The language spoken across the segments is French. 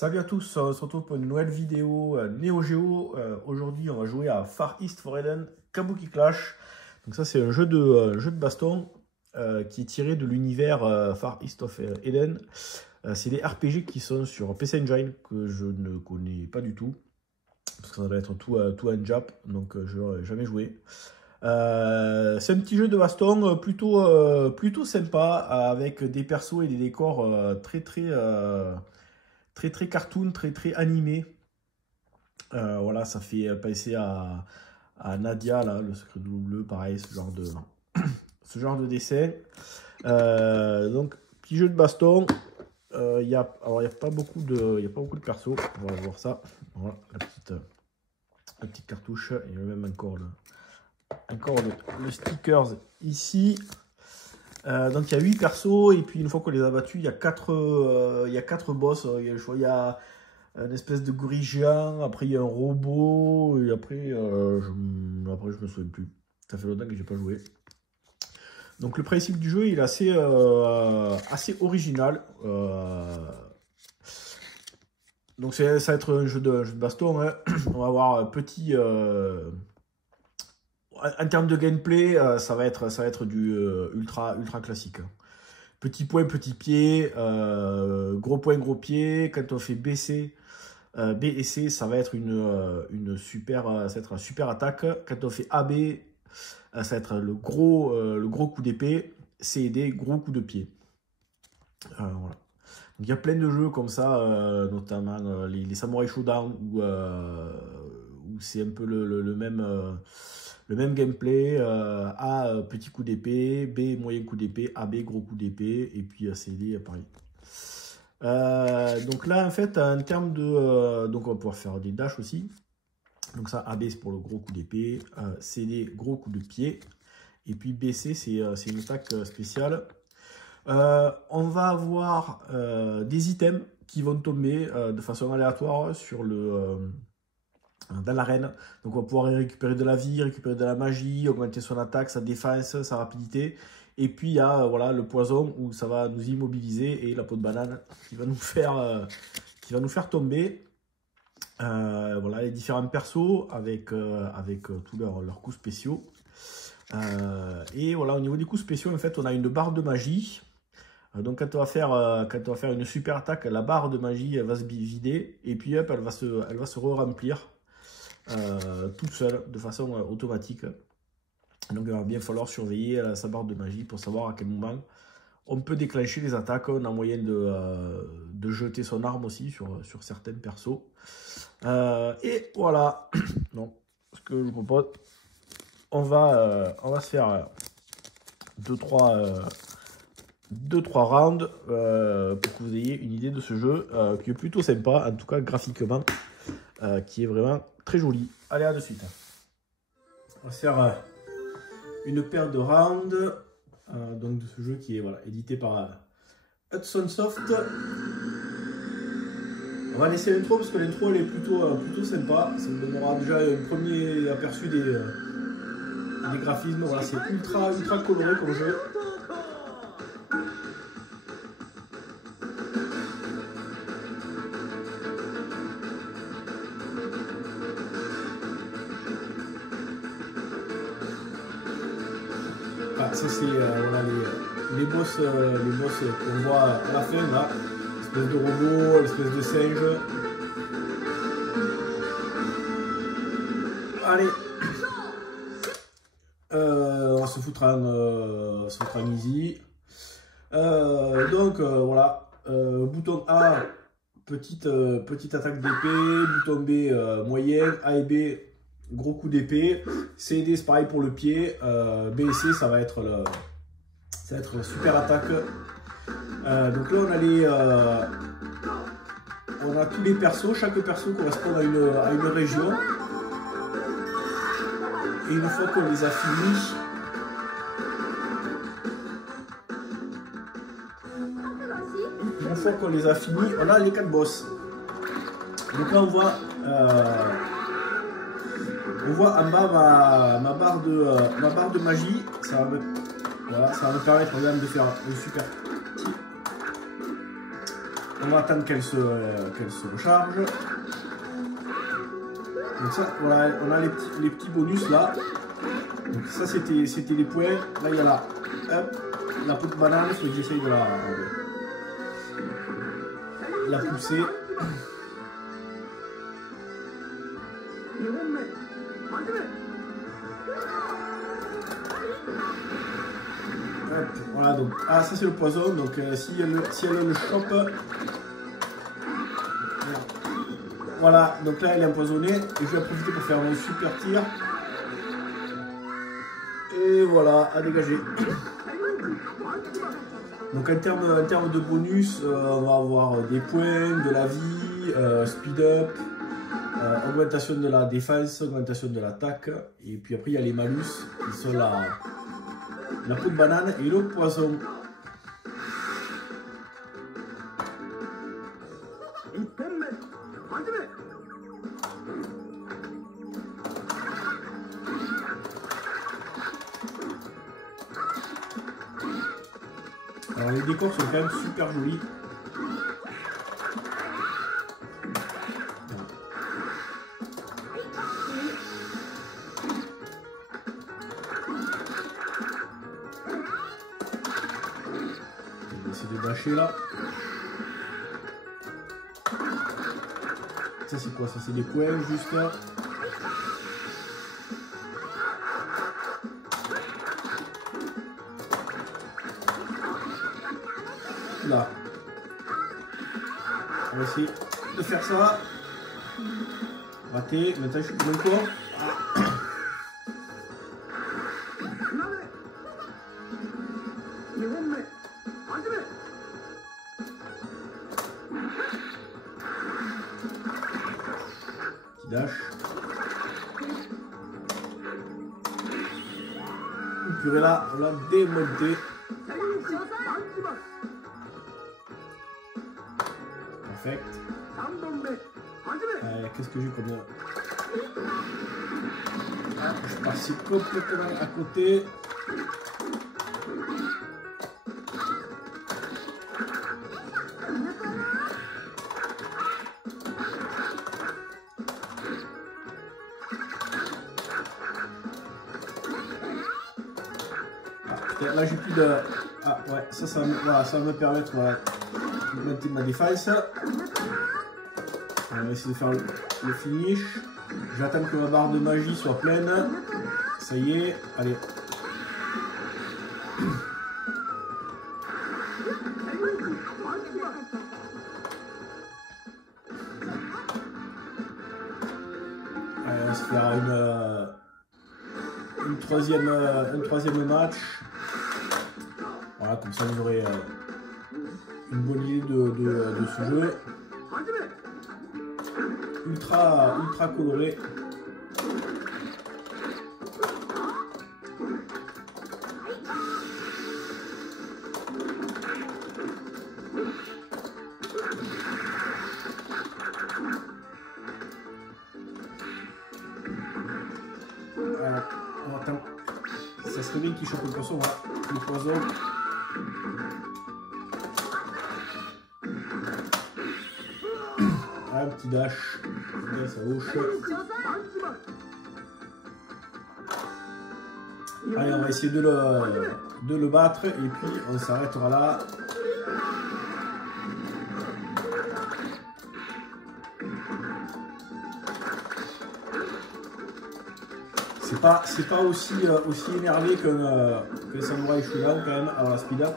Salut à tous, on se retrouve pour une nouvelle vidéo Neo Geo. Aujourd'hui, on va jouer à Far East for Eden Kabuki Clash. Donc ça, c'est un jeu de baston qui est tiré de l'univers Far East of Eden. C'est des RPG qui sont sur PC Engine que je ne connais pas du tout. Parce que ça doit être tout en Jap, donc je n'aurais jamais joué. C'est un petit jeu de baston plutôt sympa avec des persos et des décors très cartoon, très animé. Voilà, ça fait penser à Nadia, là, le secret bleu, pareil, ce genre de dessin. Donc, petit jeu de baston. Alors, il n'y a pas beaucoup de persos. On va voir ça. Voilà, la petite cartouche. Il y a même encore le stickers ici. Donc il y a 8 persos et puis une fois qu'on les a battus, il y a 4 boss. Il y a une espèce de gorille géant, après il y a un robot, et après je me souviens plus. Ça fait longtemps que j'ai pas joué. Donc le principe du jeu il est assez original. Donc ça va être un jeu de baston. Hein. On va avoir petit. En termes de gameplay, ça va être du ultra classique. Petit point, petit pied, gros point, gros pied. Quand on fait B et C, ça va être une super attaque. Quand on fait AB, ça va être le gros coup d'épée. C et D, gros coup de pied. Voilà. Donc, il y a plein de jeux comme ça, notamment les Samurai Shodown, où c'est un peu le même gameplay. A, petit coup d'épée, B, moyen coup d'épée, AB, gros coup d'épée, et puis CD, pareil. Donc là, en fait, en termes de... donc on va pouvoir faire des dashs aussi. Donc ça, AB, c'est pour le gros coup d'épée, CD, gros coup de pied, et puis BC, c'est une attaque spéciale. On va avoir des items qui vont tomber de façon aléatoire dans l'arène. Donc on va pouvoir récupérer de la vie, récupérer de la magie, augmenter son attaque, sa défense, sa rapidité. Et puis il y a voilà, le poison où ça va nous immobiliser et la peau de banane qui va nous faire tomber. Voilà les différents persos avec tous leurs coups spéciaux. Et voilà, au niveau des coups spéciaux, en fait, on a une barre de magie. Donc quand on va faire une super attaque, la barre de magie elle va se vider et puis hop, elle va se re-remplir toute seule de façon automatique. Donc il va bien falloir surveiller sa barre de magie pour savoir à quel moment on peut déclencher les attaques. On a moyen de jeter son arme aussi sur certains persos. Et voilà. Donc ce que je vous propose, on va se faire 2-3 rounds pour que vous ayez une idée de ce jeu qui est plutôt sympa, en tout cas graphiquement, qui est vraiment très joli. Allez, à de suite. On va se faire une paire de rounds donc de ce jeu qui est édité par Hudson Soft. On va laisser l'intro parce que l'intro elle est plutôt sympa. Ça nous donnera déjà un premier aperçu des graphismes. Voilà, c'est ultra coloré comme jeu. Ça c'est voilà, les boss qu'on voit à la fin là, l'espèce de robot, l'espèce de singe. Allez, on se foutra en easy. Donc voilà, bouton A, petite attaque d'épée, bouton B moyenne, A et B gros coup d'épée, C et D c'est pareil pour le pied, B et C ça va être super attaque. Donc là on a tous les persos, chaque perso correspond à une région. Et une fois qu'on les a finis, on a les 4 boss. Donc là on voit en bas ma barre de magie. Ça va me permettre de faire un super petit On va attendre qu'elle se recharge. Donc ça, voilà, on a les petits bonus là. Donc ça c'était les points. Là il y a la peau de banane, il faut que j'essaye de la pousser. Hop, voilà donc, ah ça c'est le poison, donc si elle le chope, voilà, donc là elle est empoisonnée, et je vais en profiter pour faire mon super tir. Et voilà, à dégager. Donc en termes de bonus, on va avoir des points, de la vie, speed up, augmentation de la défense, augmentation de l'attaque. Et puis après il y a les malus qui sont la peau de banane et le poison. Alors les décors sont quand même super jolis. On va essayer de bâcher là. Ça c'est quoi? Ça c'est des points juste là. Là. On va essayer de faire ça. Raté. Maintenant je suis plus encore. Petit dash. Et puis là, on l'a démonté. Perfect. Qu'est-ce que j'ai comme... Ah, je suis passé complètement à côté. Ah, là j'ai plus de... Ah ouais, ça va me permettre d'augmenter ma défense. On va essayer de faire le finish. J'attends que ma barre de magie soit pleine. Ça y est, allez. On va se faire un troisième match. Voilà, comme ça vous aurez une bonne idée de ce jeu. Ultra coloré. Attends. Ça serait bien qu'il chope le poisson, voilà. Le poison. Un petit dash. Bien, ça louche. Allez, on va essayer de le battre et puis on s'arrêtera là. C'est pas aussi énervé que Samurai Shodown quand même. Alors la speed up.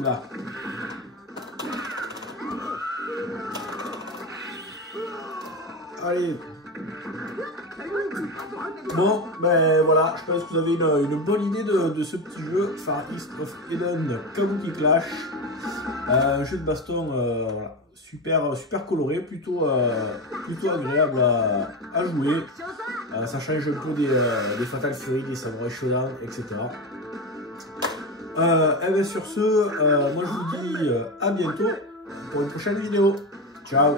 Là. Allez. Bon, ben voilà, je pense que vous avez une bonne idée de ce petit jeu, Far East of Eden Kabuki Clash. Un jeu de baston voilà, super coloré, plutôt agréable à jouer. Ça change un peu des Fatal Fury, des Samurai Shodown, etc. Et bien sur ce, moi je vous dis à bientôt pour une prochaine vidéo. Ciao!